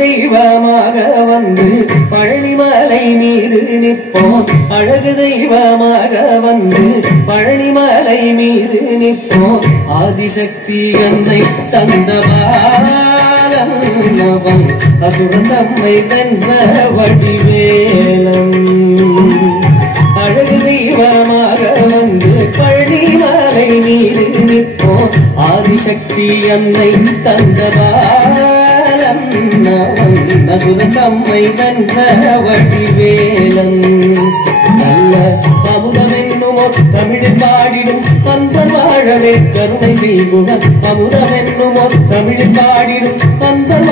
தெய்வமாக வந்து பழனிமலை மீது நிற்போம் அழகு தெய்வமாக வந்து பழனிமலை மீது நிற்போம் ஆதிசக்தி என்னை தந்தவாளன் அவன் அசுரன் தம்மை வென்ற வடிவேலன் அழகு தெய்வமாக வந்து பழனிமலை மீது நிற்போம் ஆதிசக்தி என்னை தந்தவாளன் அவன் அசுரன் தம்மை வென்ற வடிவேலன் நல்ல அமுதமென்னுமோ தமிழில் பாடிடும் அன்பர் வாழவே கருணை செய்குக அமுதமென்னுமோ தமிழில் பாடிடும் அன்பர்